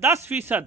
10%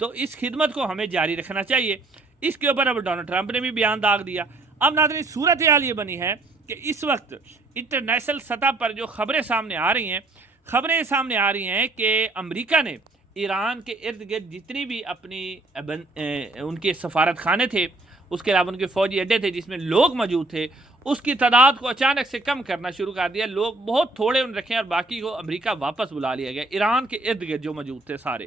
تو اس خدمت کو ہمیں جاری رکھنا چاہیے۔ اس کے اوپر اب ڈونلڈ ٹرمپ نے بھی بیان داغ دیا۔ اب ناظرین صورتحال یہ بنی ہے کہ اس وقت انٹرنیشنل سطح پر جو خبریں سامنے آ رہی ہیں کہ امریکہ نے ایران کے ارد گرد جتنی بھی اپنی ان کے سفارت خانے تھے، اس کے علاوہ ان کے فوجی اڈے تھے جس میں لوگ موجود تھے، اس کی تعداد کو اچانک سے کم کرنا شروع کر دیا۔ لوگ بہت تھوڑے ان رکھے اور باقی کو امریکہ واپس بلا لیا گیا۔ ایران کے ارد گرد جو موجود تھے سارے،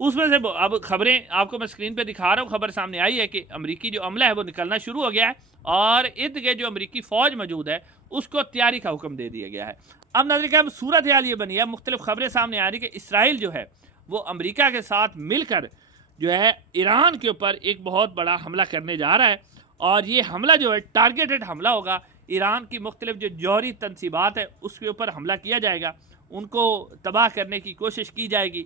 اس میں سے اب خبریں آپ کو میں اسکرین پہ دکھا رہا ہوں، خبر سامنے آئی ہے کہ امریکی جو عملہ ہے وہ نکلنا شروع ہو گیا ہے اور ارد گرد جو امریکی فوج موجود ہے اس کو تیاری کا حکم دے دیا گیا ہے۔ اب ناظرین اب صورتحال یہ بنی ہے، مختلف خبریں سامنے آ رہی کہ اسرائیل جو ہے وہ امریکہ کے ساتھ مل کر جو ہے ایران کے اوپر ایک بہت بڑا حملہ کرنے جا رہا ہے، اور یہ حملہ جو ہے ٹارگیٹڈ حملہ ہوگا۔ ایران کی مختلف جو جوہری تنصیبات ہیں اس کے اوپر حملہ کیا جائے گا، ان کو تباہ کرنے کی کوشش کی جائے گی۔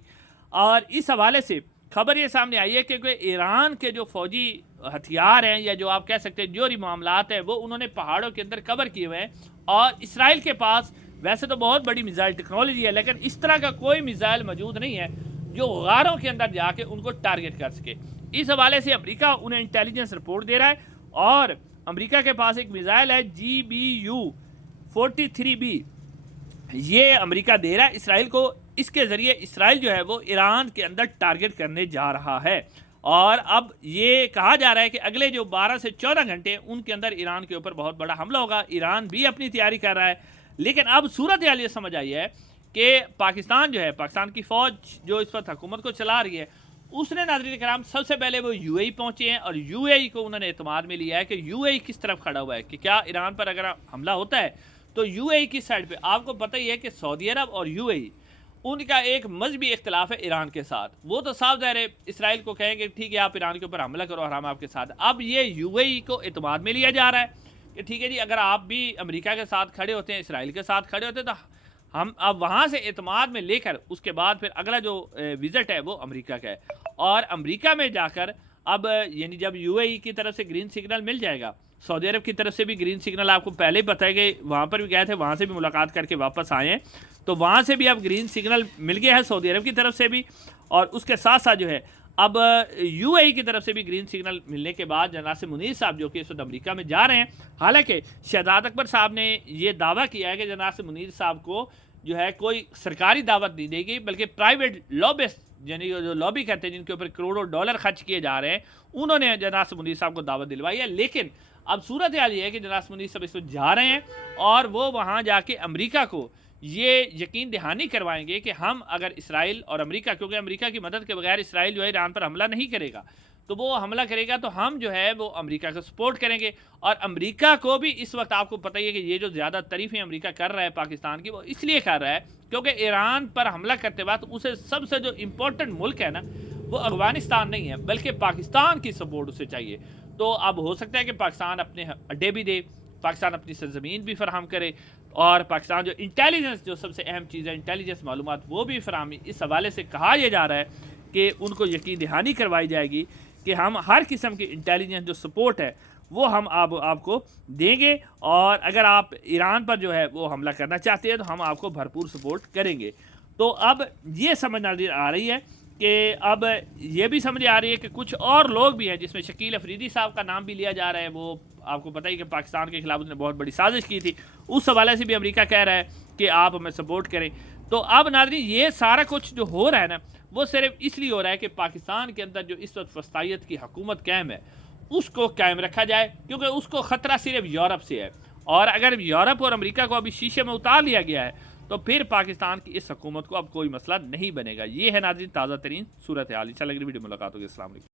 اور اس حوالے سے خبر یہ سامنے آئی ہے کہ ایران کے جو فوجی ہتھیار ہیں یا جو آپ کہہ سکتے ہیں جوہری معاملات ہیں وہ انہوں نے پہاڑوں کے اندر کور کیے ہوئے ہیں، اور اسرائیل کے پاس ویسے تو بہت بڑی میزائل ٹیکنالوجی ہے لیکن اس طرح کا کوئی میزائل موجود نہیں ہے جو غاروں کے اندر جا کے ان کو ٹارگٹ کر سکے۔ اس حوالے سے امریکہ انہیں انٹیلیجنس رپورٹ دے رہا ہے، اور امریکہ کے پاس ایک میزائل ہے GBU-43B، یہ امریکہ دے رہا ہے اسرائیل کو۔ اس کے ذریعے اسرائیل جو ہے وہ ایران کے اندر ٹارگٹ کرنے جا رہا ہے، اور اب یہ کہا جا رہا ہے کہ اگلے جو 12 سے 14 گھنٹے ان کے اندر ایران کے اوپر بہت بڑا حملہ ہوگا۔ ایران بھی اپنی تیاری کر رہا ہے، لیکن اب صورتحال یہ سمجھ آئی ہے کہ پاکستان جو ہے، پاکستان کی فوج جو اس وقت حکومت کو چلا رہی ہے، اس نے ناظرین کرام سب سے پہلے وہ یو اے ای پہنچے ہیں، اور یو اے ای کو انہوں نے اعتماد میں لیا ہے کہ یو اے ای کس طرف کھڑا ہوا ہے کہ کیا ایران پر اگر حملہ ہوتا ہے تو یو اے ای کی سائڈ پہ۔ آپ کو پتہ ہی ہے کہ سعودی عرب اور یو اے ای ان کا ایک مذہبی اختلاف ہے ایران کے ساتھ، وہ تو صاف ظاہر ہے اسرائیل کو کہیں گے ٹھیک ہے آپ ایران کے اوپر حملہ کرو اور ہم آپ کے ساتھ۔ اب یہ یو اے ای کو اعتماد میں لیا جا رہا ہے کہ ٹھیک ہے جی اگر آپ بھی امریکہ کے ساتھ کھڑے ہوتے ہیں، اسرائیل کے ساتھ کھڑے ہوتے ہیں، تو ہم اب وہاں سے اعتماد میں لے کر اس کے بعد پھر اگلا جو وزٹ ہے وہ امریکہ کا ہے، اور امریکہ میں جا کر اب یعنی جب یو اے ای کی طرف سے گرین سگنل مل جائے گا، سعودی عرب کی طرف سے بھی گرین سگنل آپ کو پہلے ہی پتہ ہے کہ وہاں پر بھی گئے تھے، وہاں سے بھی ملاقات کر کے واپس آئے ہیں، تو وہاں سے بھی اب گرین سگنل مل گیا ہے سعودی عرب کی طرف سے بھی، اور اس کے ساتھ ساتھ جو ہے اب یو اے ای کی طرف سے بھی گرین سگنل ملنے کے بعد جناب ناصر منیر صاحب جو کہ اس وقت امریکہ میں جا رہے ہیں، حالانکہ شہزاد اکبر صاحب نے یہ دعویٰ کیا ہے کہ جناب ناصر منیر صاحب کو جو ہے کوئی سرکاری دعوت نہیں دے گی، بلکہ پرائیویٹ لابسٹ یعنی جو لابی کرتے ہیں جن کے اوپر کروڑوں ڈالر خرچ کیے جا رہے ہیں، انہوں نے جناب ناصر منیر صاحب کو دعوت دلوائی ہے۔ لیکن اب صورتحال یہ ہے کہ جناب ناصر منیر صاحب اس وقت جا رہے ہیں، اور وہ وہاں جا کے امریکہ کو یہ یقین دہانی کروائیں گے کہ ہم اگر اسرائیل اور امریکہ، کیونکہ امریکہ کی مدد کے بغیر اسرائیل جو ہے ایران پر حملہ نہیں کرے گا، تو وہ حملہ کرے گا تو ہم جو ہے وہ امریکہ کو سپورٹ کریں گے۔ اور امریکہ کو بھی اس وقت آپ کو پتہ ہی ہے کہ یہ جو زیادہ تعریفیں امریکہ کر رہا ہے پاکستان کی، وہ اس لیے کر رہا ہے کیونکہ ایران پر حملہ کرتے وقت اسے سب سے جو امپورٹنٹ ملک ہے نا وہ افغانستان نہیں ہے بلکہ پاکستان کی سپورٹ اسے چاہیے۔ تو اب ہو سکتا ہے کہ پاکستان اپنے اڈے بھی دے، پاکستان اپنی سرزمین بھی فراہم کرے، اور پاکستان جو انٹیلیجنس جو سب سے اہم چیز ہے انٹیلیجنس معلومات وہ بھی فراہمی۔ اس حوالے سے کہا یہ جا رہا ہے کہ ان کو یقین دہانی کروائی جائے گی کہ ہم ہر قسم کی انٹیلیجنس جو سپورٹ ہے وہ ہم آپ کو دیں گے، اور اگر آپ ایران پر جو ہے وہ حملہ کرنا چاہتے ہیں تو ہم آپ کو بھرپور سپورٹ کریں گے۔ تو اب یہ سمجھ آ رہی ہے کہ اب یہ بھی سمجھ آ رہی ہے کہ کچھ اور لوگ بھی ہیں جس میں شکیل افریدی صاحب کا نام بھی لیا جا رہا ہے، وہ آپ کو پتہ ہی کہ پاکستان کے خلاف اس نے بہت بڑی سازش کی تھی، اس حوالے سے بھی امریکہ کہہ رہا ہے کہ آپ ہمیں سپورٹ کریں۔ تو اب ناظرین یہ سارا کچھ جو ہو رہا ہے نا وہ صرف اس لیے ہو رہا ہے کہ پاکستان کے اندر جو اس وقت فسطائیت کی حکومت قائم ہے اس کو قائم رکھا جائے، کیونکہ اس کو خطرہ صرف یورپ سے ہے، اور اگر یورپ اور امریکہ کو ابھی شیشے میں اتار لیا گیا ہے تو پھر پاکستان کی اس حکومت کو اب کوئی مسئلہ نہیں بنے گا۔ یہ ہے ناظرین تازہ ترین صورتحال۔ انشاءاللہ اگلی ویڈیو ملاقات ہوگی۔ السلام علیکم۔